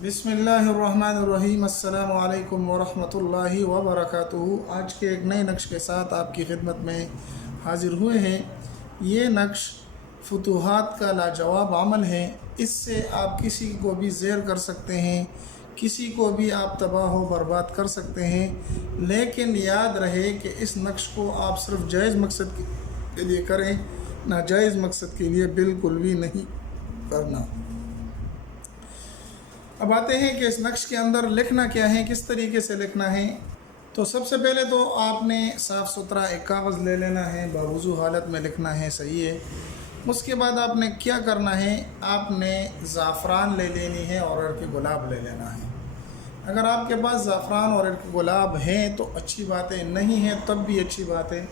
बिस्मिल्लाहिर्रहमानिर्रहीम। अस्सलामु अलैकुम वरहमतुल्लाहि वबरकातुहू। आज के एक नए नक्श के साथ आपकी खिदमत में हाज़िर हुए हैं। ये नक्श फुतूहात का लाजवाब अमल है। इससे आप किसी को भी ज़ेर कर सकते हैं, किसी को भी आप तबाह व बर्बाद कर सकते हैं। लेकिन याद रहे कि इस नक्श को आप सिर्फ जायज़ मकसद के लिए करें, नाजायज़ मकसद के लिए बिल्कुल भी नहीं करना। अब आते हैं कि इस नक्श के अंदर लिखना क्या है, किस तरीके से लिखना है। तो सबसे पहले तो आपने साफ़ सुथरा एक कागज़ ले लेना है, बावुज़ू हालत में लिखना है, सही है। उसके बाद आपने क्या करना है, आपने ज़ाफ़रान ले लेनी है और इर्क़ गुलाब ले लेना है। अगर आपके पास ज़ाफ़रान और इर्क़ गुलाब हैं तो अच्छी बात है, नहीं है तब भी अच्छी बात है।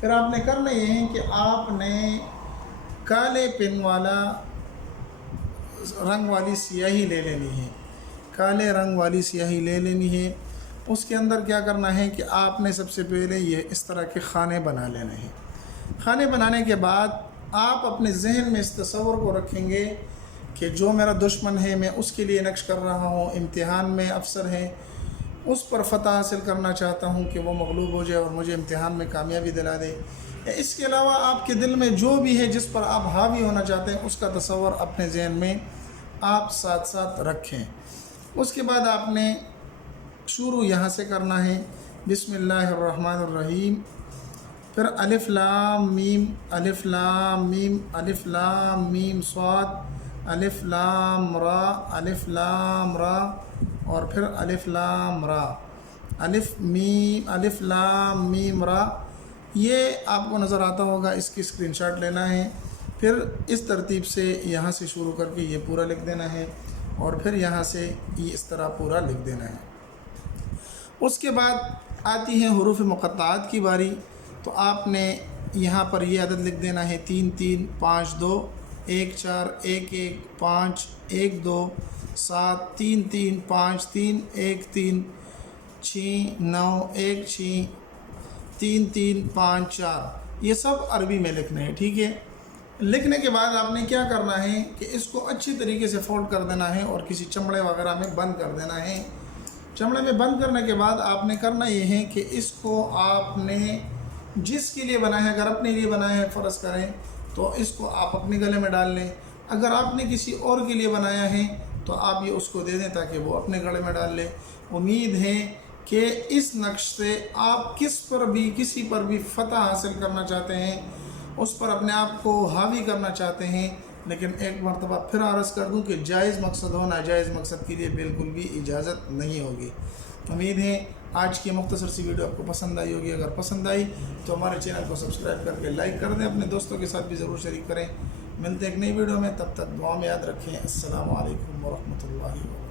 फिर आपने करना ये है कि आपने काले पेन वाला रंग वाली स्याही ले लेनी है, काले रंग वाली स्याही ले लेनी है। उसके अंदर क्या करना है कि आपने सबसे पहले ये इस तरह के खाने बना लेने हैं। खाने बनाने के बाद आप अपने जहन में इस तस्वर को रखेंगे कि जो मेरा दुश्मन है मैं उसके लिए नक्श कर रहा हूँ, इम्तिहान में अफसर है, उस पर फ़तह हासिल करना चाहता हूँ कि वो मगलूब हो जाए और मुझे इम्तिहान में कामयाबी दिला दे। इसके अलावा आपके दिल में जो भी है, जिस पर आप हावी होना चाहते हैं, उसका तस्वर अपने जहन में आप साथ साथ रखें। उसके बाद आपने शुरू यहाँ से करना है, बिस्मिल्लाहिर्रहमानिर्रहीम, फिर अलिफ लाम मीम, अलिफ लाम मीम, अलिफ लाम मीम स्वाद, अलिफ लाम रा, अलिफ लाम रा, और फिर अलिफ लाम रा, अलिफ लाम मीम रा। ये आपको नज़र आता होगा, इसकी स्क्रीनशॉट लेना है। फिर इस तरतीब से यहाँ से शुरू करके ये पूरा लिख देना है और फिर यहाँ से ये इस तरह पूरा लिख देना है। उसके बाद आती है हुरूफ मुक़त्ताआत की बारी। तो आपने यहाँ पर ये अदद लिख देना है 3 3 5 2 1 4 1 1 5 1 2 7 3 3 5 3 1 3 6 9 1 6 3 3 5 4। ये सब अरबी में लिखने हैं, ठीक है। लिखने के बाद आपने क्या करना है कि इसको अच्छी तरीके से फोल्ड कर देना है और किसी चमड़े वगैरह में बंद कर देना है। चमड़े में बंद करने के बाद आपने करना ये है कि इसको आपने जिसके लिए बनाया है, अगर अपने लिए बनाया है फ़र्ज़ करें तो इसको आप अपने गले में डाल लें। अगर आपने किसी और के लिए बनाया है तो आप ये उसको दे दें ताकि वो अपने गले में डाल ले। उम्मीद है कि इस नक्श से आप किसी पर भी फ़तह हासिल करना चाहते हैं, उस पर अपने आप को हावी करना चाहते हैं। लेकिन एक मरतबा फिर अर्ज़ कर दूं कि जायज़ मकसद हो, नाजायज़ मकसद के लिए बिल्कुल भी इजाज़त नहीं होगी। उम्मीद है आज की मुख्तसर सी वीडियो आपको पसंद आई होगी। अगर पसंद आई तो हमारे चैनल को सब्सक्राइब करके लाइक कर दें, अपने दोस्तों के साथ भी ज़रूर शरीक करें। मिलते हैं एक नई वीडियो में, तब तक दुआ में याद रखें। अस्सलामु अलैकुम वरहमतुल्लाहि वबरकातुहू।